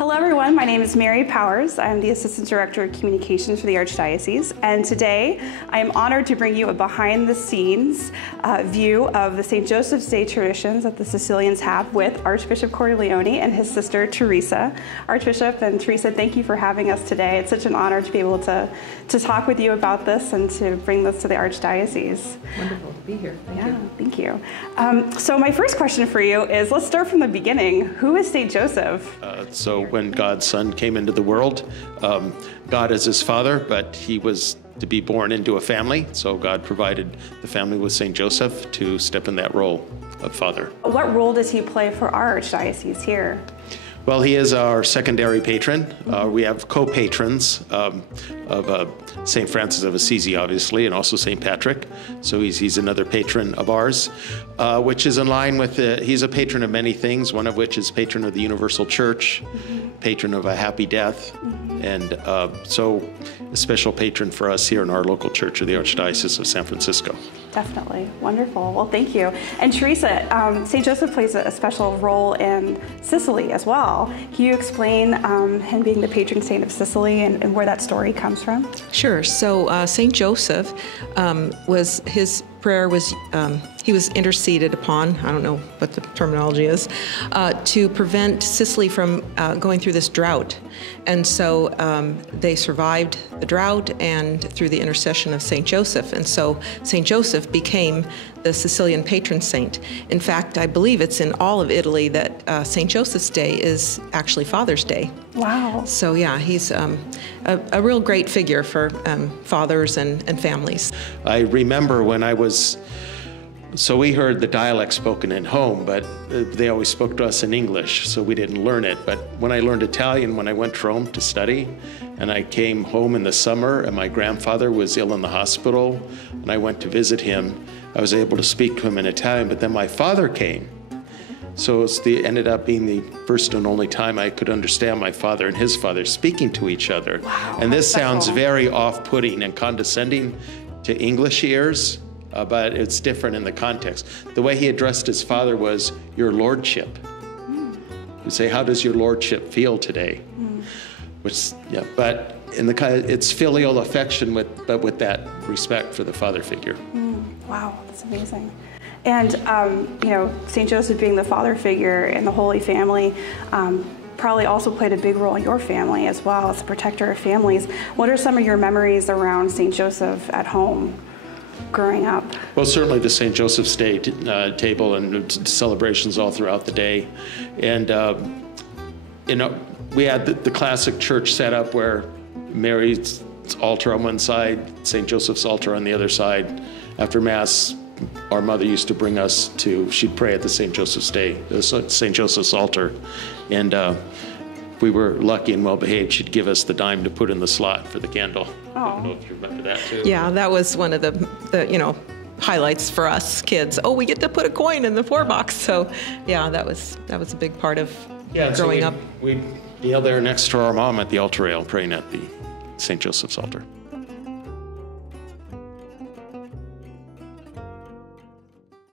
Hello everyone, my name is Mary Powers. I'm the Assistant Director of Communications for the Archdiocese, and today I am honored to bring you a behind-the-scenes view of the St. Joseph's Day traditions that the Sicilians have with Archbishop Cordileone and his sister Theresa. Archbishop and Theresa, thank you for having us today. It's such an honor to be able to talk with you about this and to bring this to the Archdiocese. Wonderful to be here. Thank you. So my first question for you is, let's start from the beginning. Who is St. Joseph? So when God's Son came into the world, God is his father, but he was to be born into a family. So God provided the family with St. Joseph to step in that role of father. What role does he play for our Archdiocese here? Well, he is our secondary patron. We have co-patrons of St. Francis of Assisi, obviously, and also St. Patrick. So he's another patron of ours, which is in line with he's a patron of many things, one of which is patron of the Universal Church, patron of a happy death, and so a special patron for us here in our local church of the Archdiocese of San Francisco. Definitely. Wonderful. Well, thank you. And Theresa, St. Joseph plays a special role in Sicily as well. Can you explain him being the patron saint of Sicily and where that story comes from? Sure. So St. Joseph his prayer was, he was interceded upon, I don't know what the terminology is, to prevent Sicily from going through this drought. And so they survived the drought and through the intercession of St. Joseph. And so St. Joseph became the Sicilian patron saint. In fact, I believe it's in all of Italy that St. Joseph's Day is actually Father's Day. Wow. So yeah, he's a real great figure for fathers and families. I remember when I was, so we heard the dialect spoken at home, but they always spoke to us in English, so we didn't learn it. But when I learned Italian, when I went to Rome to study, and I came home in the summer, and my grandfather was ill in the hospital, and I went to visit him, I was able to speak to him in Italian, but then my father came. So ended up being the first and only time I could understand my father and his father speaking to each other. Wow, and this sounds very off-putting and condescending to English ears, but it's different in the context. The way he addressed his father was, "Your Lordship." He'd say, "How does your Lordship feel today?" Which, yeah, but it's filial affection, but with that respect for the father figure. Wow, that's amazing. And, you know, St. Joseph being the father figure in the Holy Family probably also played a big role in your family as well as a protector of families. What are some of your memories around St. Joseph at home growing up? Well, certainly the St. Joseph's Day table and celebrations all throughout the day. And, you know, we had the classic church setup where Mary's altar on one side, St. Joseph's altar on the other side. After Mass, our mother used to bring us she'd pray at the St. Joseph's Day, St. Joseph's altar. And if we were lucky and well-behaved, she'd give us the dime to put in the slot for the candle. Oh. I don't know if you remember that too. Yeah, that was one of the highlights for us kids. Oh, we get to put a coin in the poor box. So yeah, that was a big part of growing up. We'd kneel there next to our mom at the altar rail praying at the St. Joseph's altar.